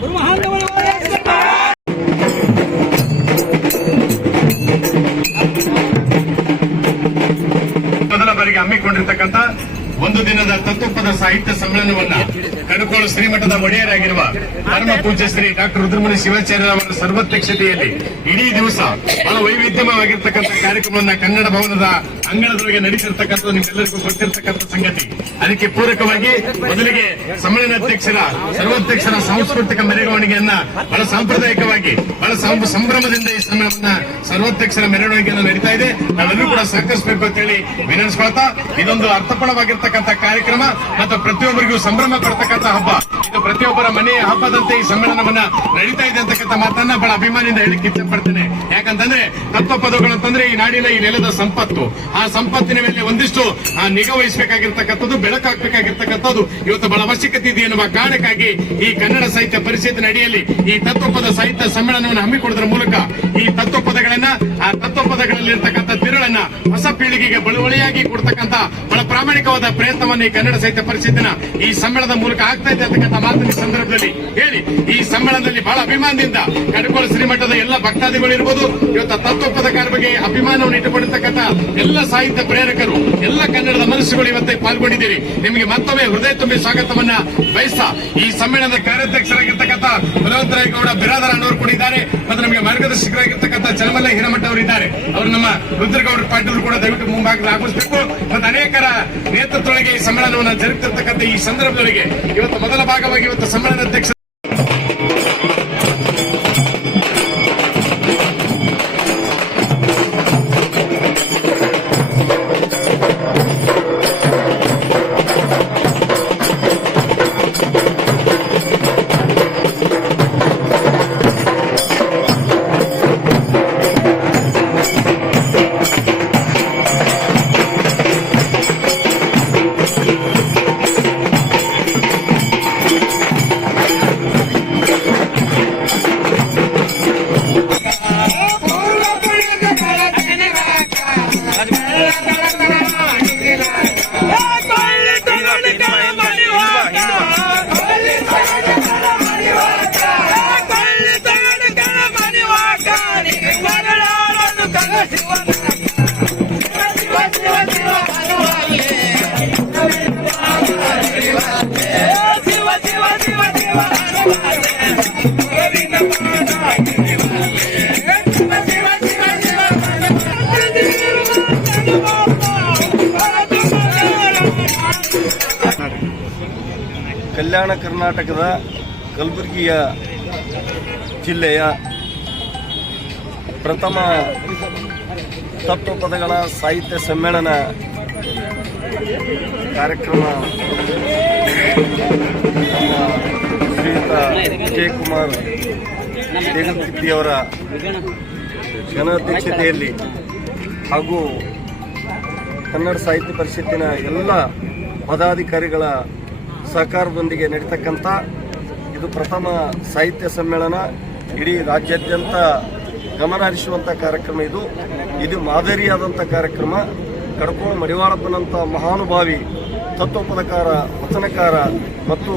ಮೊದಲ ಬಾರಿಗೆ ಹಮ್ಮಿಕೊಂಡಿರ್ತಕ್ಕಂಥ ಒಂದು ದಿನದ ತತ್ವಪದ ಸಾಹಿತ್ಯ ಸಮ್ಮೇಳನವನ್ನ ಕಡಕೋಳ ಶ್ರೀಮಠದ ಒಡೆಯರಾಗಿರುವ ಪರಮ ಪೂಜ್ಯ ಶ್ರೀ ಡಾಕ್ಟರ್ ರುದ್ರಮುನಿ ಶಿವಾಚಾರ್ಯ ಅವರ ಸರ್ವಾಧ್ಯಕ್ಷತೆಯಲ್ಲಿ ಇಡೀ ದಿವಸ ಬಹಳ ವೈವಿಧ್ಯಮವಾಗಿರ್ತಕ್ಕಂಥ ಕಾರ್ಯಕ್ರಮವನ್ನ ಕನ್ನಡ ಭವನದ ಅಂಗಳದೊಳಗೆ ನಡೀತಿರ್ತಕ್ಕಂಥದ್ದು ನಿಮ್ಮೆಲ್ಲರಿಗೂ ಗೊತ್ತಿರತಕ್ಕಂಥ ಸಂಗತಿ. ಅದಕ್ಕೆ ಪೂರಕವಾಗಿ ಮೊದಲಿಗೆ ಸಮ್ಮೇಳನಾಧ್ಯಕ್ಷರ ಸರ್ವಾಧ್ಯಕ್ಷರ ಸಾಂಸ್ಕೃತಿಕ ಮೆರವಣಿಗೆಯನ್ನ ಬಹಳ ಸಾಂಪ್ರದಾಯಿಕವಾಗಿ ಬಹಳ ಸಂಭ್ರಮದಿಂದ ಈ ಸಮ್ಮೇಳನ ಸರ್ವಾಧ್ಯಕ್ಷರ ಮೆರವಣಿಗೆಯನ್ನು ನಡೀತಾ ಇದೆ. ನಾವೆಲ್ಲರೂ ಕೂಡ ಸಹಕರಿಸಬೇಕು ಅಂತ ಹೇಳಿ ವಿನಂತಿಸ್ಕೊಳ್ತಾ, ಇದೊಂದು ಅರ್ಥಪೂರ್ಣವಾಗಿರ್ತಕ್ಕಂಥ ಕಾರ್ಯಕ್ರಮ ಮತ್ತು ಪ್ರತಿಯೊಬ್ಬರಿಗೂ ಸಂಭ್ರಮ ಪಡ್ತಕ್ಕಂಥ ಹಬ್ಬ. ಇದು ಪ್ರತಿಯೊಬ್ಬರ ಮನೆಯ ಹಬ್ಬದಂತೆ ಈ ಸಮ್ಮೇಳನವನ್ನ ನಡೀತಾ ಇದೆ ಅಂತಕ್ಕಂಥ ಮಾತನ್ನ ಬಹಳ ಅಭಿಮಾನಿಯಿಂದ ಹೇಳಿಕ್ಕೆ ಇಷ್ಟಪಡ್ತೇನೆ. ಯಾಕಂತಂದ್ರೆ ತತ್ವಪದಗಳು ಅಂತಂದ್ರೆ ಈ ನಾಡಿನ ಈ ನೆಲದ ಸಂಪತ್ತು. ಆ ಸಂಪತ್ತಿನ ಮೇಲೆ ಒಂದಿಷ್ಟು ನಿಗಾ ವಹಿಸಬೇಕಾಗಿರ್ತಕ್ಕಂಥದ್ದು, ಬೆಳಕಾಗಬೇಕಾಗಿರ್ತಕ್ಕಂಥದ್ದು ಇವತ್ತು ಬಹಳ ಅವಶ್ಯಕತೆ ಇದೆ ಎನ್ನುವ ಕಾರಣಕ್ಕಾಗಿ ಈ ಕನ್ನಡ ಸಾಹಿತ್ಯ ಪರಿಷತ್ತಿನ ಅಡಿಯಲ್ಲಿ ಈ ತತ್ವಪದ ಸಾಹಿತ್ಯ ಸಮ್ಮೇಳನವನ್ನು ಹಮ್ಮಿಕೊಳ್ಳುವುದರ ಮೂಲಕ ಈ ತತ್ವಪದಗಳನ್ನ, ಆ ತತ್ವಪದಗಳಲ್ಲಿರ್ತಕ್ಕಂಥ ತಿರುಳನ್ನ ಹೊಸ ಪೀಳಿಗೆಗೆ ಬಳುವಳಿಯಾಗಿ ಕೊಡ್ತಕ್ಕಂಥ ಬಹಳ ಪ್ರಾಮಾಣಿಕವಾದ ಪ್ರಯತ್ನವನ್ನು ಈ ಕನ್ನಡ ಸಾಹಿತ್ಯ ಪರಿಷತ್ತಿನ ಈ ಸಮ್ಮೇಳನದ ಮೂಲಕ ಆಗ್ತಾ ಇದೆ ಅಂತಕ್ಕಂಥ ಮಾತಿನ ಸಂದರ್ಭದಲ್ಲಿ ಹೇಳಿ, ಈ ಸಮ್ಮೇಳನದಲ್ಲಿ ಬಹಳ ಅಭಿಮಾನದಿಂದ ಕಡಕೋಳ ಶ್ರೀಮಠದ ಎಲ್ಲ ಭಕ್ತಾದಿಗಳು ಇರಬಹುದು, ಇವತ್ತು ತತ್ವಪದಕಾರ ಬಗ್ಗೆ ಅಭಿಮಾನವನ್ನು ಇಟ್ಟುಕೊಂಡಿರ್ತಕ್ಕಂಥ ಎಲ್ಲ ಸಾಹಿತ್ಯ ಪ್ರೇರಕರು, ಎಲ್ಲ ಕನ್ನಡದ ಮನಸ್ಸುಗಳು ಇವತ್ತೇ ಪಾಲ್ಗೊಂಡಿದ್ದೀರಿ. ನಿಮಗೆ ಮತ್ತೊಮ್ಮೆ ಹೃದಯ ತುಂಬಿ ಸ್ವಾಗತವನ್ನ ಬಯಸ್ತಾ, ಈ ಸಮ್ಮೇಳನದ ಕಾರ್ಯಾಧ್ಯಕ್ಷರಾಗಿರ್ತಕ್ಕಂಥ ಬಲವಂತರಾಯಗೌಡ ಬಿರಾದರ ಅನ್ನೋರು ಕೂಡ ಇದ್ದಾರೆ ಮತ್ತು ನಮಗೆ ಮಾರ್ಗದರ್ಶಕರಾಗಿರ್ತಕ್ಕಂಥ ಚಲಮಲ್ಲ ಹಿರಮಠ ಅವರು ಇದ್ದಾರೆ. ಅವರು ನಮ್ಮ ರುದ್ರಗೌಡ ಪಾಟೀಲ್ ಕೂಡ ದಯವಿಟ್ಟು ಮುಂಭಾಗದಲ್ಲಿ ಆಗಮಿಸಬೇಕು ಮತ್ತು ಅನೇಕರ ನೇತೃತ್ವದೊಳಗೆ ಈ ಸಮ್ಮೇಳನವನ್ನು ಜರುಗುತ್ತಿರ್ತಕ್ಕಂಥ ಈ ಸಂದರ್ಭದೊಳಗೆ ಇವತ್ತು ಮೊದಲ ಭಾಗವಾಗಿ ಇವತ್ತು ಸಮ್ಮೇಳನಾಧ್ಯಕ್ಷ ಕಲ್ಯಾಣ ಕರ್ನಾಟಕದ ಕಲಬುರಗಿಯ ಜಿಲ್ಲೆಯ ಪ್ರಥಮ ತತ್ವಪದಗಳ ಸಾಹಿತ್ಯ ಸಮ್ಮೇಳನ ಕಾರ್ಯಕ್ರಮ ನಮ್ಮ ಶ್ರೀಯುತ ವಿಜಯಕುಮಾರ್ ದೇಗಲ್ತಿಪ್ಪಿಯವರ ಘನಾಧ್ಯಕ್ಷತೆಯಲ್ಲಿ ಹಾಗೂ ಕನ್ನಡ ಸಾಹಿತ್ಯ ಪರಿಷತ್ತಿನ ಎಲ್ಲ ಪದಾಧಿಕಾರಿಗಳ ಸಹಕಾರದೊಂದಿಗೆ ನಡೀತಕ್ಕಂಥ ಇದು ಪ್ರಥಮ ಸಾಹಿತ್ಯ ಸಮ್ಮೇಳನ. ಇಡೀ ರಾಜ್ಯಾದ್ಯಂತ ಗಮನ ಹರಿಸುವಂಥ ಕಾರ್ಯಕ್ರಮ. ಇದು ಮಾದರಿಯಾದಂಥ ಕಾರ್ಯಕ್ರಮ. ಕಡಕೋಳ ಮಡಿವಾಳಪ್ಪನಂಥ ಮಹಾನುಭಾವಿ ತತ್ವಪದಕಾರ, ವಚನಕಾರ ಮತ್ತು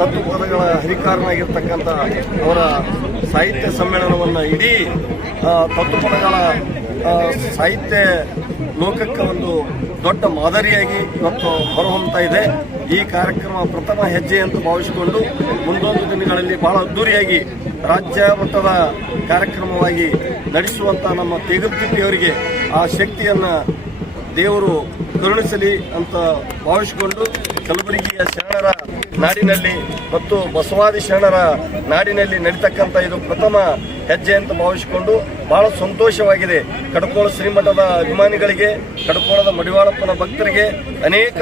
ತತ್ವಪದಗಳ ಹರಿಕಾರನಾಗಿರ್ತಕ್ಕಂಥ ಅವರ ಸಾಹಿತ್ಯ ಸಮ್ಮೇಳನವನ್ನು ಇಡೀ ತತ್ವಪದಗಳ ಸಾಹಿತ್ಯ ಲೋಕಕ್ಕೆ ಒಂದು ದೊಡ್ಡ ಮಾದರಿಯಾಗಿ ಇವತ್ತು ಹೊರಹೊಮ್ಮುತ್ತಾ ಇದೆ. ಈ ಕಾರ್ಯಕ್ರಮ ಪ್ರಥಮ ಹೆಜ್ಜೆ ಅಂತ ಭಾವಿಸಿಕೊಂಡು ಮುಂದೊಂದು ದಿನಗಳಲ್ಲಿ ಬಹಳ ಅದ್ದೂರಿಯಾಗಿ ರಾಜ್ಯ ಮಟ್ಟದ ಕಾರ್ಯಕ್ರಮವಾಗಿ ನಡೆಸುವಂಥ ನಮ್ಮ ತೇಗಲ್ತಿಪ್ಪಿಯವರಿಗೆ ಆ ಶಕ್ತಿಯನ್ನು ದೇವರು ಕರುಣಿಸಲಿ ಅಂತ ಭಾವಿಸಿಕೊಂಡು ಕಲಬುರಗಿಯ ಶರಣರ ನಾಡಿನಲ್ಲಿ ಮತ್ತು ಬಸವಾದಿ ಶರಣರ ನಾಡಿನಲ್ಲಿ ನಡೀತಕ್ಕಂಥ ಇದು ಪ್ರಥಮ ಹೆಜ್ಜೆ ಅಂತ ಭಾವಿಸಿಕೊಂಡು ಬಹಳ ಸಂತೋಷವಾಗಿದೆ. ಕಡಕೋಳ ಶ್ರೀಮಠದ ಅಭಿಮಾನಿಗಳಿಗೆ, ಕಡಕೋಳದ ಮಡಿವಾಳಪ್ಪನ ಭಕ್ತರಿಗೆ, ಅನೇಕ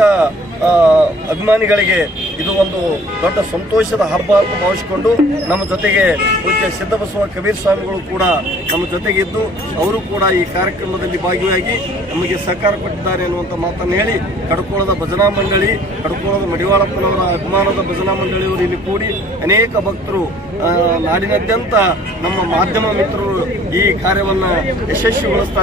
ಅಭಿಮಾನಿಗಳಿಗೆ ಇದು ಒಂದು ದೊಡ್ಡ ಸಂತೋಷದ ಹಬ್ಬ ಅಂತ ಭಾವಿಸಿಕೊಂಡು ನಮ್ಮ ಜೊತೆಗೆ ಪೂಜ್ಯ ಸಿದ್ದಬಸವ ಕಬೀರ್ ಸ್ವಾಮಿಗಳು ಕೂಡ ನಮ್ಮ ಜೊತೆಗೆ ಇದ್ದು ಅವರು ಕೂಡ ಈ ಕಾರ್ಯಕ್ರಮದಲ್ಲಿ ಭಾಗಿಯಾಗಿ ನಮಗೆ ಸಹಕಾರ ಕೊಟ್ಟಿದ್ದಾರೆ ಎನ್ನುವಂಥ ಮಾತನ್ನು ಹೇಳಿ, ಕಡಕೋಳದ ಭಜನಾ ಮಂಡಳಿ, ಕಡಕೋಳದ ಮಡಿವಾಳಪ್ಪನವರ ಅಭಿಮಾನದ ಭಜನಾ ಮಂಡಳಿಯವರು ಇಲ್ಲಿ ಕೂಡಿ ಅನೇಕ ಭಕ್ತರು ನಾಡಿನಾದ್ಯಂತ ನಮ್ಮ ಮಾಧ್ಯಮ ಮಿತ್ರರು ಈ ಕಾರ್ಯವನ್ನು ಯಶಸ್ವಿಗೊಳಿಸ್ತಾರೆ.